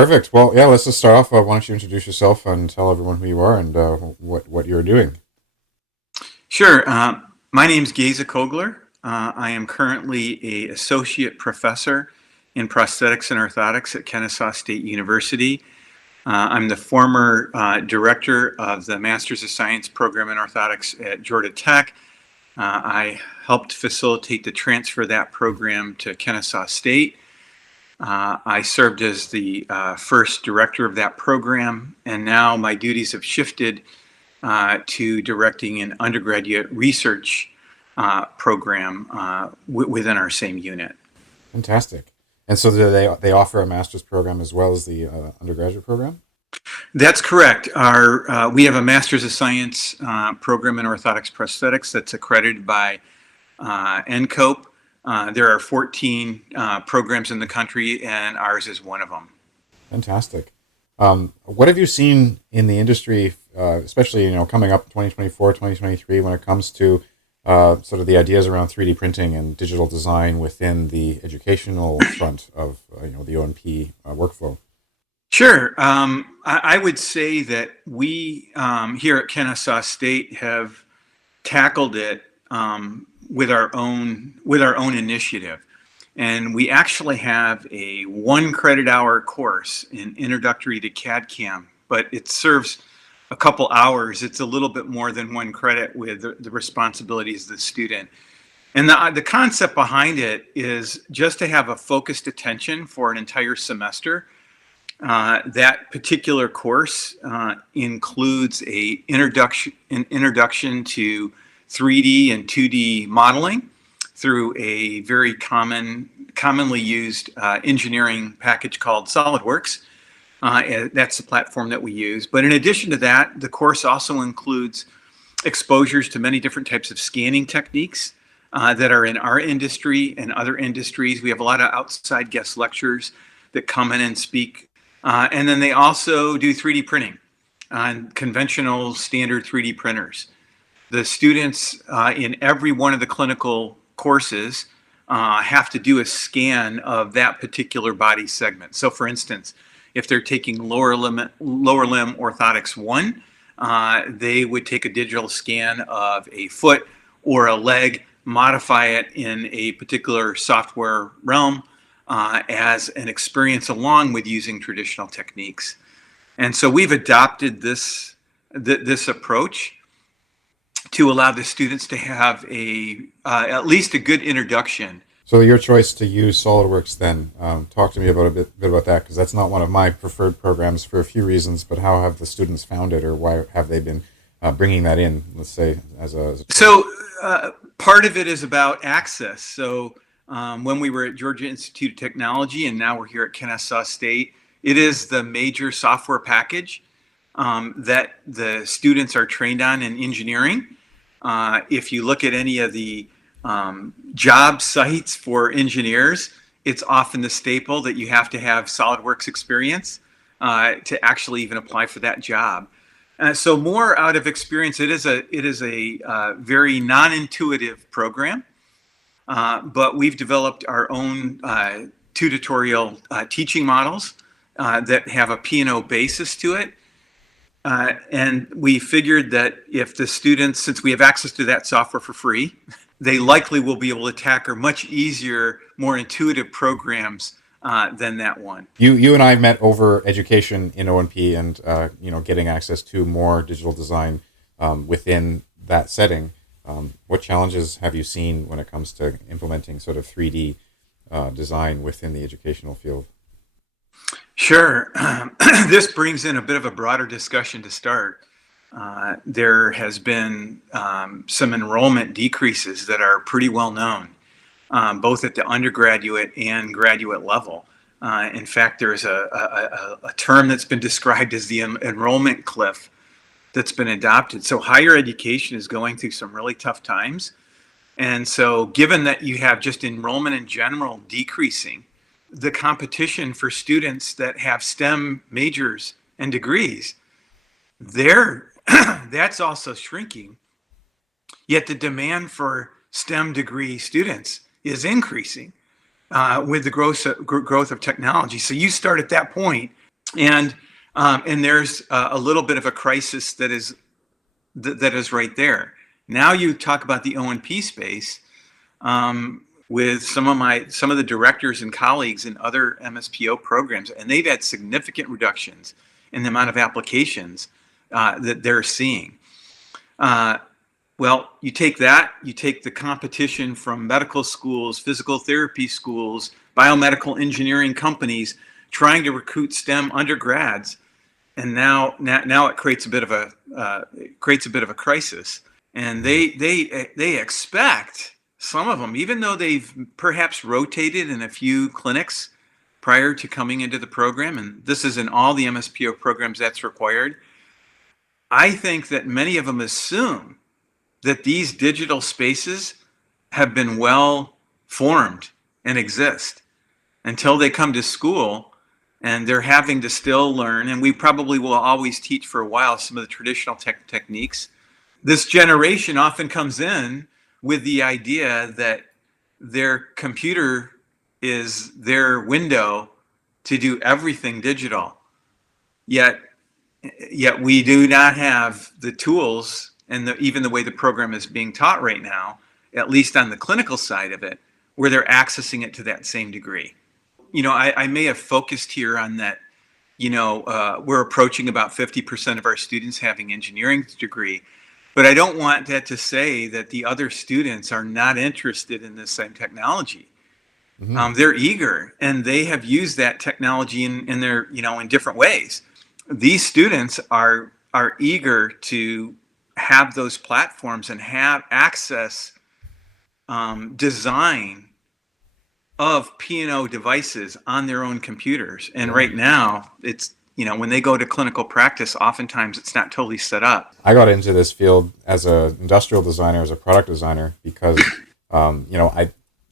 Perfect. Well, yeah, let's just start off. Why don't you introduce yourself and tell everyone who you are and what you're doing? Sure. My name's Geza Kogler. I am currently a associate professor in prosthetics and orthotics at Kennesaw State University. I'm the former director of the Masters of Science program in orthotics at Georgia Tech. I helped facilitate the transfer of that program to Kennesaw State. I served as the first director of that program, and now my duties have shifted to directing an undergraduate research program within our same unit. Fantastic. And so do they offer a master's program as well as the undergraduate program? That's correct. We have a Master's of Science program in orthotics prosthetics that's accredited by NCOPE. There are 14 programs in the country, and ours is one of them. Fantastic. What have you seen in the industry, especially coming up 2024, 2023, when it comes to sort of the ideas around 3D printing and digital design within the educational front of the O&P workflow? Sure. I would say that we here at Kennesaw State have tackled it with our own initiative, and we actually have a 1 credit hour course in Introductory to CAD/CAM, but it serves a couple hours. It's a little bit more than 1 credit with the responsibilities of the student. And the concept behind it is just to have a focused attention for an entire semester. That particular course includes an introduction to 3D and 2D modeling through a very commonly used engineering package called SolidWorks. That's the platform that we use. But in addition to that, the course also includes exposures to many different types of scanning techniques that are in our industry and other industries. We have a lot of outside guest lecturers that come in and speak. And then they also do 3D printing on conventional standard 3D printers. The students in every one of the clinical courses have to do a scan of that particular body segment. So for instance, if they're taking lower limb orthotics 1, they would take a digital scan of a foot or a leg, modify it in a particular software realm, as an experience along with using traditional techniques. And so we've adopted this approach to allow the students to have at least a good introduction. So your choice to use SolidWorks then, talk to me about a bit about that, because that's not one of my preferred programs for a few reasons, but how have the students found it, or why have they been bringing that in, let's say, as a... So part of it is about access. So when we were at Georgia Institute of Technology, and now we're here at Kennesaw State, it is the major software package that the students are trained on in engineering. If you look at any of the job sites for engineers, it's often the staple that you have to have SolidWorks experience to actually even apply for that job. So more out of experience, it is a very non-intuitive program. But we've developed our own tutorial teaching models that have a P&O basis to it. And we figured that if the students, since we have access to that software for free, they likely will be able to tackle much easier, more intuitive programs than that one. You and I met over education in O&P and getting access to more digital design within that setting. What challenges have you seen when it comes to implementing sort of 3D design within the educational field? Sure. This brings in a bit of a broader discussion to start. There has been some enrollment decreases that are pretty well known, both at the undergraduate and graduate level. In fact, there's a term that's been described as the enrollment cliff that's been adopted. So higher education is going through some really tough times. And so given that you have just enrollment in general decreasing, the competition for students that have STEM majors and degrees, that's also shrinking. Yet the demand for STEM degree students is increasing with the growth of technology. So you start at that point And and there's a little bit of a crisis that is right there. Now you talk about the O&P space with some of the directors and colleagues in other MSPO programs, and they've had significant reductions in the amount of applications that they're seeing. Well, you take that, you take the competition from medical schools, physical therapy schools, biomedical engineering companies trying to recruit STEM undergrads, and now it creates a bit of a crisis. And they expect, some of them, even though they've perhaps rotated in a few clinics prior to coming into the program, and this is in all the MSPO programs that's required. I think that many of them assume that these digital spaces have been well formed and exist until they come to school, and they're having to still learn. And we probably will always teach for a while some of the traditional techniques. This generation often comes in with the idea that their computer is their window to do everything digital. Yet we do not have the tools, and even the way the program is being taught right now, at least on the clinical side of it, where they're accessing it to that same degree. I may have focused here on that. We're approaching about 50% of our students having engineering degree, but I don't want that to say that the other students are not interested in this same technology. Mm-hmm. They're eager, and they have used that technology in their, in different ways. These students are eager to have those platforms and have access, design of P&O devices on their own computers. And right now, it's, when they go to clinical practice, oftentimes it's not totally set up. I got into this field as an industrial designer, as a product designer, because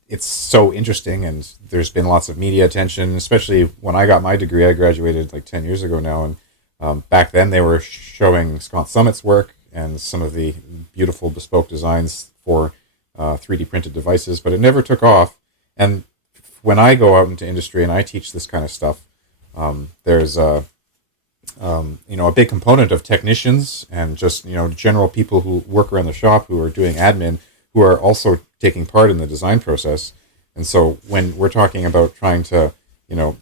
it's so interesting, and there's been lots of media attention, especially when I got my degree. I graduated like 10 years ago now, and back then they were showing Scott Summit's work and some of the beautiful bespoke designs for 3D printed devices, but it never took off. And when I go out into industry and I teach this kind of stuff, there's a big component of technicians and just, general people who work around the shop who are doing admin, who are also taking part in the design process. And so when we're talking about trying to,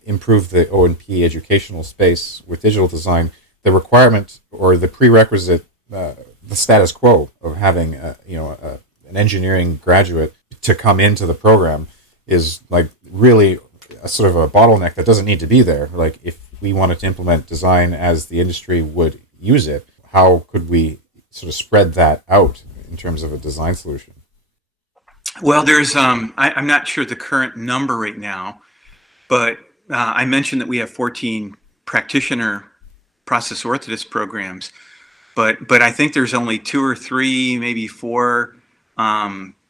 improve the O&P educational space with digital design, the requirement or the prerequisite, the status quo of having, an engineering graduate to come into the program is like really a sort of a bottleneck that doesn't need to be there. Like, if we wanted to implement design as the industry would use it, how could we sort of spread that out in terms of a design solution? Well, there's I'm not sure the current number right now, but I mentioned that we have 14 practitioner process orthotist programs, but I think there's only 2 or 3, maybe 4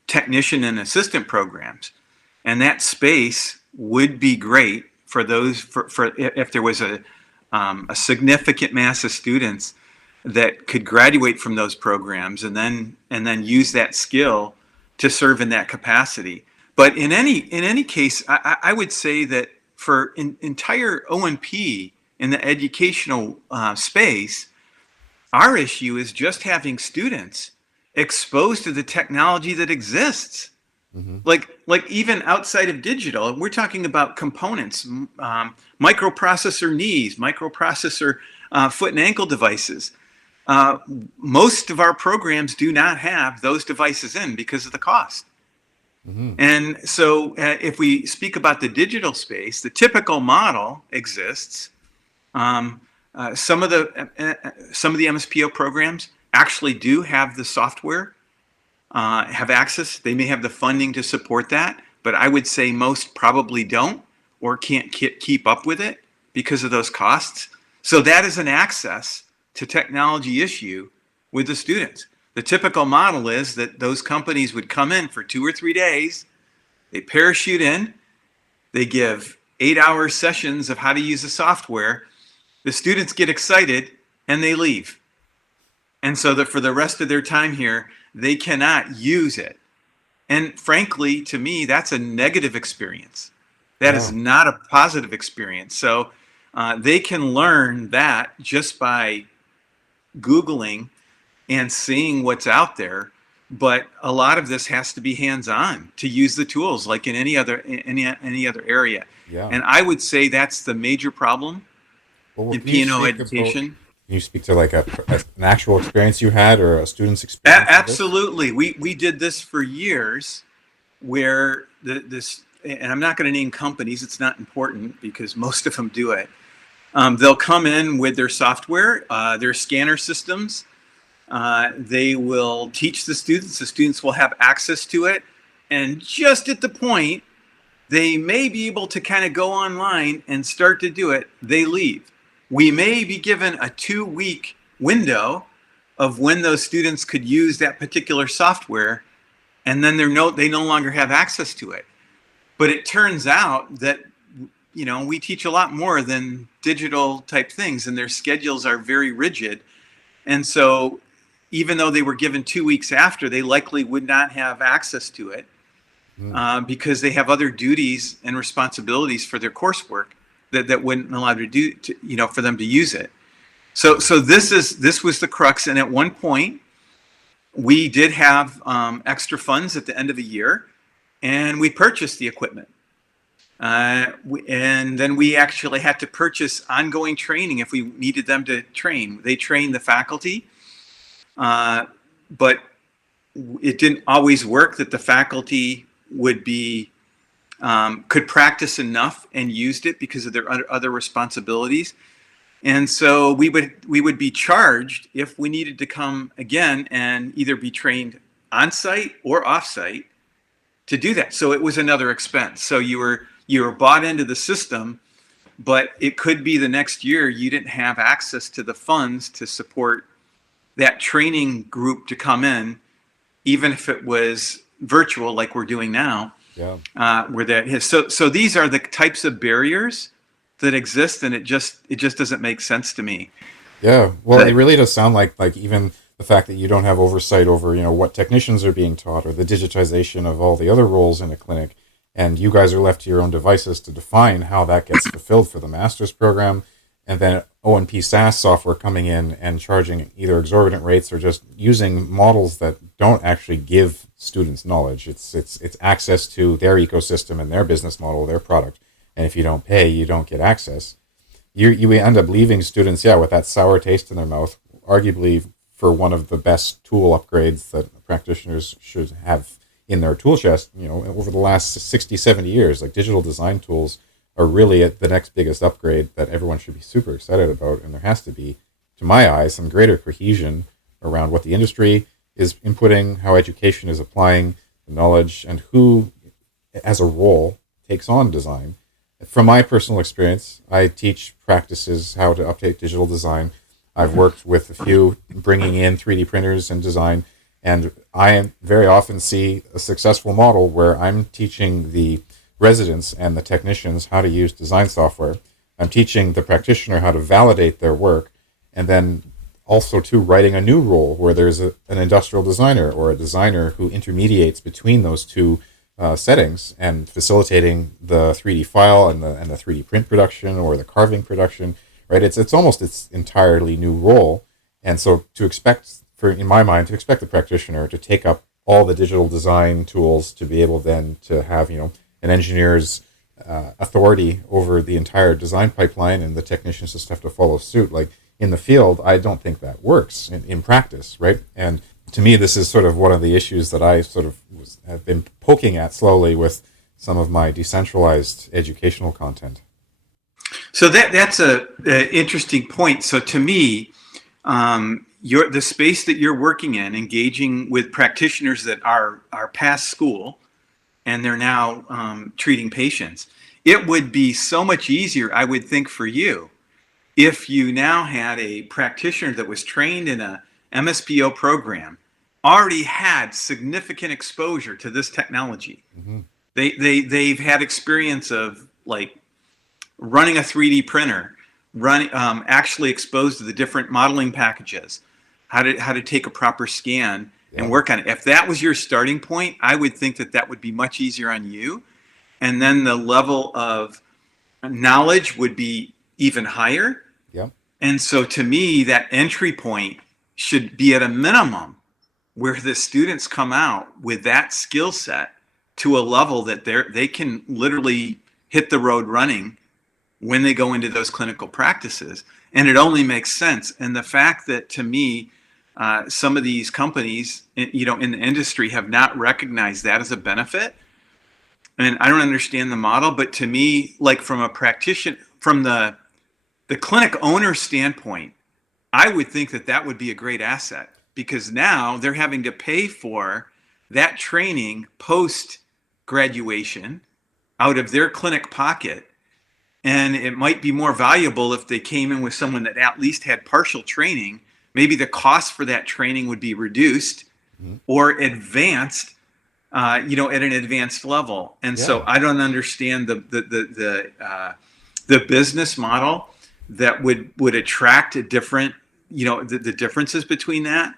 technician and assistant programs, and that space would be great for those for if there was a significant mass of students that could graduate from those programs and then use that skill to serve in that capacity. But in any case, I would say that for entire O&P in the educational space, our issue is just having students exposed to the technology that exists. Mm-hmm. Like even outside of digital, we're talking about components, microprocessor knees, microprocessor foot and ankle devices. Most of our programs do not have those devices in because of the cost. Mm-hmm. And so if we speak about the digital space, the typical model exists. Some of the MSPO programs actually do have the software, have access. They may have the funding to support that, but I would say most probably don't or can't keep up with it because of those costs. So that is an access to technology issue with the students. The typical model is that those companies would come in for 2 or 3 days, they parachute in, they give 8-hour sessions of how to use the software, the students get excited, and they leave. And so that for the rest of their time here, they cannot use it. And frankly, to me, that's a negative experience. That is not a positive experience. So They can learn that just by Googling and seeing what's out there. But a lot of this has to be hands-on to use the tools, like in any other area. Yeah. And I would say that's the major problem Well, in can you P&O speak about? education. Can you speak to like an actual experience you had or a student's experience of this? Absolutely, we did this for years, where this, and I'm not going to name companies. It's not important because most of them do it. They'll come in with their software, their scanner systems. They will teach the students. The students will have access to it. And just at the point they may be able to kind of go online and start to do it, they leave. We may be given a 2-week window of when those students could use that particular software, and then they no longer have access to it. But it turns out that we teach a lot more than digital type things, and their schedules are very rigid. And so even though they were given 2 weeks after, they likely would not have access to it, Mm. because they have other duties and responsibilities for their coursework that wouldn't allow for them to use it. So this was the crux. And at one point, we did have extra funds at the end of the year, and we purchased the equipment. And then we actually had to purchase ongoing training if we needed them to train. They trained the faculty, but it didn't always work that the faculty could practice enough and used it because of their other responsibilities. And so we would be charged if we needed to come again and either be trained on site or off site to do that. So it was another expense. So you were bought into the system, but it could be the next year you didn't have access to the funds to support that training group to come in, even if it was virtual like we're doing now. Yeah. So these are the types of barriers that exist, and it just doesn't make sense to me. Yeah. Well, it really does sound like even the fact that you don't have oversight over what technicians are being taught or the digitization of all the other roles in a clinic, and you guys are left to your own devices to define how that gets fulfilled for the master's program, and then O+P SaaS software coming in and charging either exorbitant rates or just using models that don't actually give students knowledge. It's access to their ecosystem and their business model, their product. And if you don't pay, you don't get access. You end up leaving students, with that sour taste in their mouth, arguably for one of the best tool upgrades that practitioners should have in their tool chest, over the last 60, 70 years. Like, digital design tools are really the next biggest upgrade that everyone should be super excited about. And there has to be, to my eyes, some greater cohesion around what the industry is inputting, how education is applying the knowledge, and who, as a role, takes on design. From my personal experience, I teach practices how to update digital design. I've worked with a few bringing in 3D printers and design, and I very often see a successful model where I'm teaching the residents and the technicians how to use design software. I'm teaching the practitioner how to validate their work, and then also too writing a new role where there's an industrial designer or a designer who intermediates between those two settings and facilitating the 3D file and the 3D print production or the carving production. Right? It's almost its entirely new role, and so in my mind, to expect the practitioner to take up all the digital design tools to be able then to have an engineer's authority over the entire design pipeline, and the technicians just have to follow suit. Like, in the field, I don't think that works in practice, right? And to me, this is sort of one of the issues that I have been poking at slowly with some of my decentralized educational content. So that's a interesting point. So to me, the space that you're working in, engaging with practitioners that are past school and they're now treating patients, it would be so much easier, I would think, for you if you now had a practitioner that was trained in a MSPO program, already had significant exposure to this technology. Mm-hmm. They've had experience of, like, running a 3D printer, actually exposed to the different modeling packages, how to take a proper scan and work on it. If that was your starting point, I would think that would be much easier on you. And then the level of knowledge would be even higher. Yeah. And so to me, that entry point should be at a minimum where the students come out with that skill set to a level that they can literally hit the road running when they go into those clinical practices. And it only makes sense. And the fact that, to me, some of these companies, in the industry have not recognized that as a benefit. And I don't understand the model, but to me, like from a practitioner, from the clinic owner standpoint, I would think that that would be a great asset, because now they're having to pay for that training post graduation out of their clinic pocket. And it might be more valuable if they came in with someone that at least had partial training. Maybe the cost for that training would be reduced Mhm. or advanced, at an advanced level. And so Yeah. I don't understand the business model that would attract a different, the differences between that.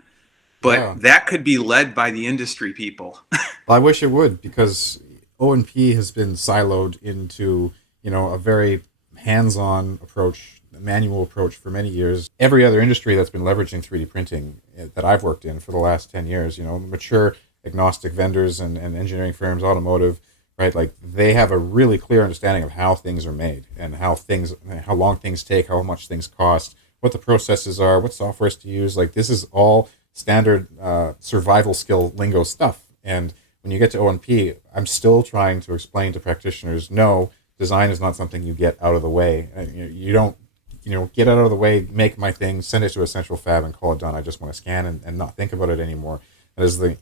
But Yeah. that could be led by the industry people. Well, I wish it would, because O&P has been siloed into, a very hands-on approach, a manual approach for many years. Every other industry that's been leveraging 3D printing that I've worked in for the last 10 years, mature agnostic vendors and engineering firms, automotive, right? Like, they have a really clear understanding of how things are made and how long things take, how much things cost, what the processes are, what softwares to use. Like, this is all standard survival skill lingo stuff. And when you get to O&P, I'm still trying to explain to practitioners, no, design is not something you get out of the way. You don't, get out of the way, make my thing, send it to a central fab and call it done. I just want to scan and not think about it anymore. That is the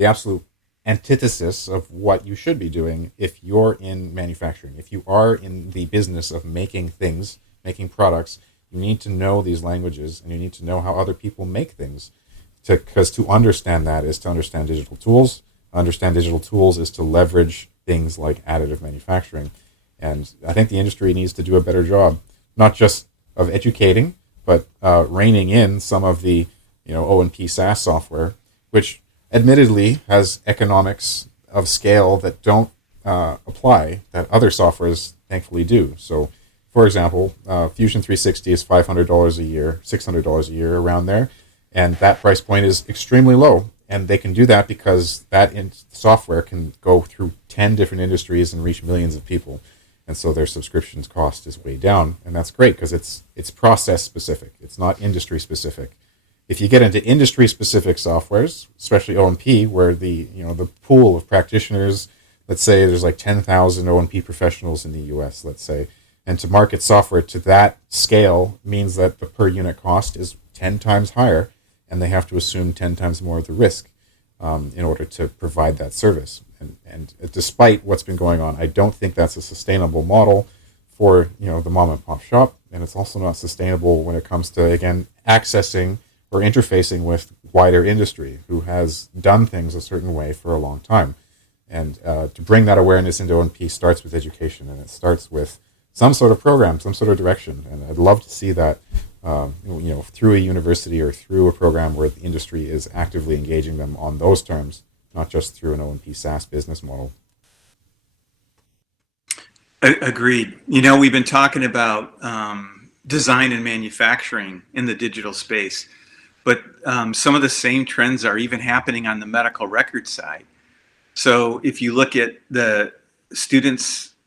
absolute antithesis of what you should be doing if you're in manufacturing. If you are in the business of making things, making products, you need to know these languages and you need to know how other people make things. Because to understand that is to understand digital tools. Understand digital tools is to leverage things like additive manufacturing. And I think the industry needs to do a better job, not just of educating, but reining in some of the O&P SaaS software, which admittedly has economics of scale that don't apply, that other softwares thankfully do. So, for example, Fusion 360 is $500 a year, $600 a year, around there. And that price point is extremely low. And they can do that because that software can go through 10 different industries and reach millions of people. And so their subscriptions cost is way down. And that's great because it's process specific. It's not industry specific. If you get into industry specific softwares, especially O&P, where the pool of practitioners, let's say there's like 10,000 O&P professionals in the US, let's say, and to market software to that scale means that the per unit cost is 10 times higher, and they have to assume 10 times more of the risk in order to provide that service. And despite what's been going on, I don't think that's a sustainable model for the mom and pop shop, and it's also not sustainable when it comes to, again, accessing or interfacing with wider industry who has done things a certain way for a long time. And to bring that awareness into O&P starts with education, and it starts with some sort of program, some sort of direction. And I'd love to see that through a university or through a program where the industry is actively engaging them on those terms, not just through an O&P SaaS business model. Agreed. We've been talking about design and manufacturing in the digital space, but some of the same trends are even happening on the medical record side. So if you look at the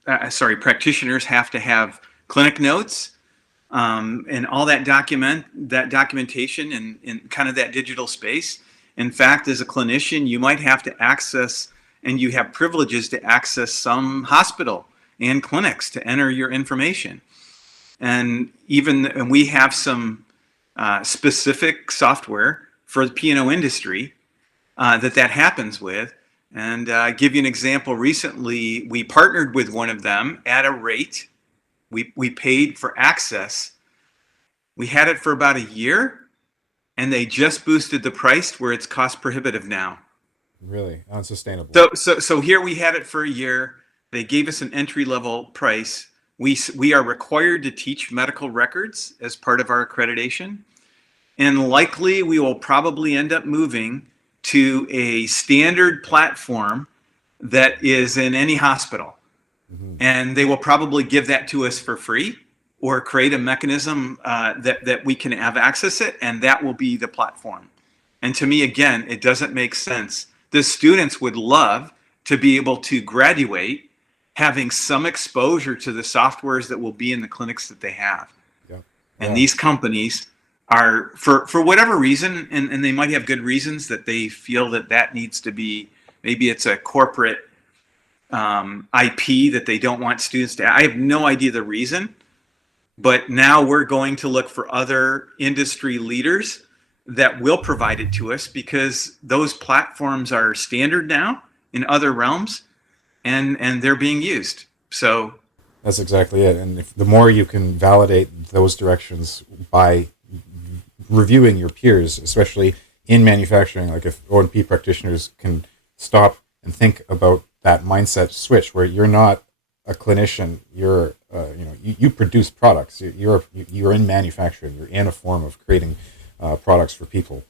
practitioners have to have clinic notes and all that documentation in kind of that digital space. In fact, as a clinician, you might have to access, and you have privileges to access some hospital and clinics to enter your information. And we have some specific software for the P&O industry that happens with. And give you an example. Recently, we partnered with one of them at a rate. We paid for access. We had it for about a year, and they just boosted the price where it's cost prohibitive now. Really unsustainable. So here we had it for a year. They gave us an entry level price. We are required to teach medical records as part of our accreditation, and likely we will probably end up moving to a standard platform that is in any hospital. Mm-hmm. And they will probably give that to us for free, or create a mechanism that we can have access it, and that will be the platform. And to me, again, it doesn't make sense. The students would love to be able to graduate having some exposure to the softwares that will be in the clinics that they have. Yeah. And Yeah. these companies are, for whatever reason, and they might have good reasons that they feel that that needs to be, maybe it's a corporate IP that they don't want students to. I have no idea the reason, but now we're going to look for other industry leaders that will provide it to us, because those platforms are standard now in other realms, and they're being used. So That's exactly it. And if the more you can validate those directions by reviewing your peers, especially in manufacturing, like if O&P practitioners can stop and think about that mindset switch where you're not a clinician, you're you produce products, you're in manufacturing, you're in a form of creating products for people.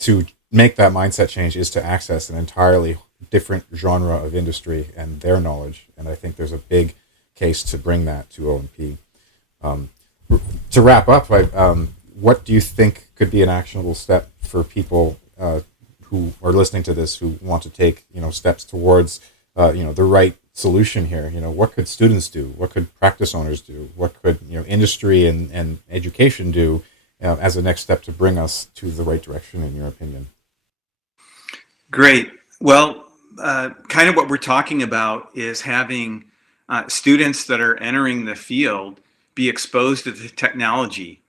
To make that mindset change is to access an entirely different genre of industry and their knowledge, and I think there's a big case to bring that to O&P. To wrap up, what do you think could be an actionable step for people who are listening to this, who want to take steps towards the right solution here? What could students do? What could practice owners do? What could industry and education do as a next step to bring us to the right direction, in your opinion? great. Well, kind of what we're talking about is having students that are entering the field be exposed to the technology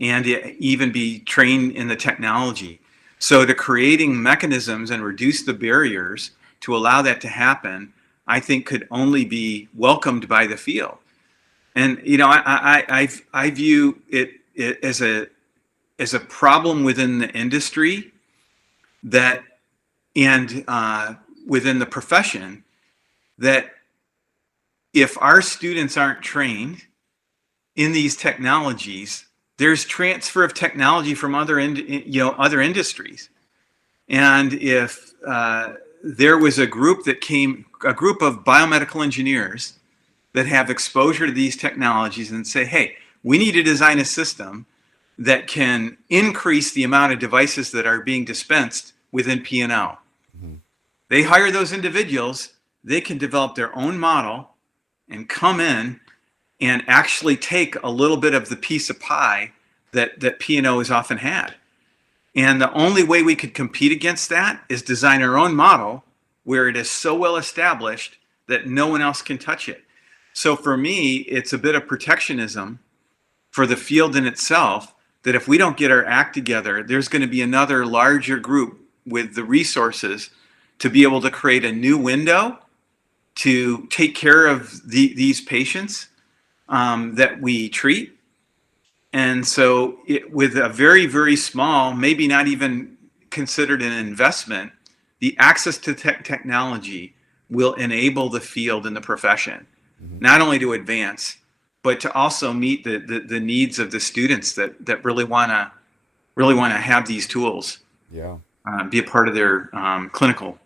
and even be trained in the technology. So to creating mechanisms and reduce the barriers to allow that to happen, I think could only be welcomed by the field. And I view it as a problem within the industry that, and within the profession, that if our students aren't trained in these technologies, there's transfer of technology from other industries. And if there was a group of biomedical engineers that have exposure to these technologies and say, hey, we need to design a system that can increase the amount of devices that are being dispensed within P&O. Mm-hmm. They hire those individuals, they can develop their own model and come in and actually take a little bit of the piece of pie that P&O has often had. And the only way we could compete against that is design our own model where it is so well established that no one else can touch it. So for me, it's a bit of protectionism for the field in itself, that if we don't get our act together, there's going to be another larger group with the resources to be able to create a new window to take care of these patients that we treat. And so with a very, very small, maybe not even considered an investment, the access to technology will enable the field and the profession, Mm-hmm. not only to advance, but to also meet the needs of the students that really want to have these tools Yeah. be a part of their clinical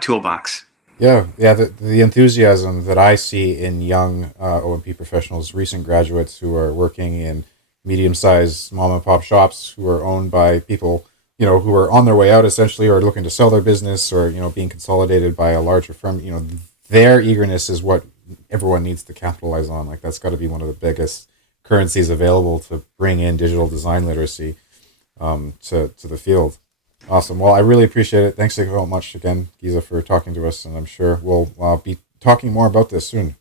toolbox. Yeah, yeah. The enthusiasm that I see in young O&P professionals, recent graduates who are working in medium-sized mom and pop shops, who are owned by people, who are on their way out essentially, or looking to sell their business, or being consolidated by a larger firm. Their eagerness is what everyone needs to capitalize on. Like, that's got to be one of the biggest currencies available to bring in digital design literacy to the field. Awesome. Well, I really appreciate it. Thanks so much again, Geza, for talking to us, and I'm sure we'll be talking more about this soon.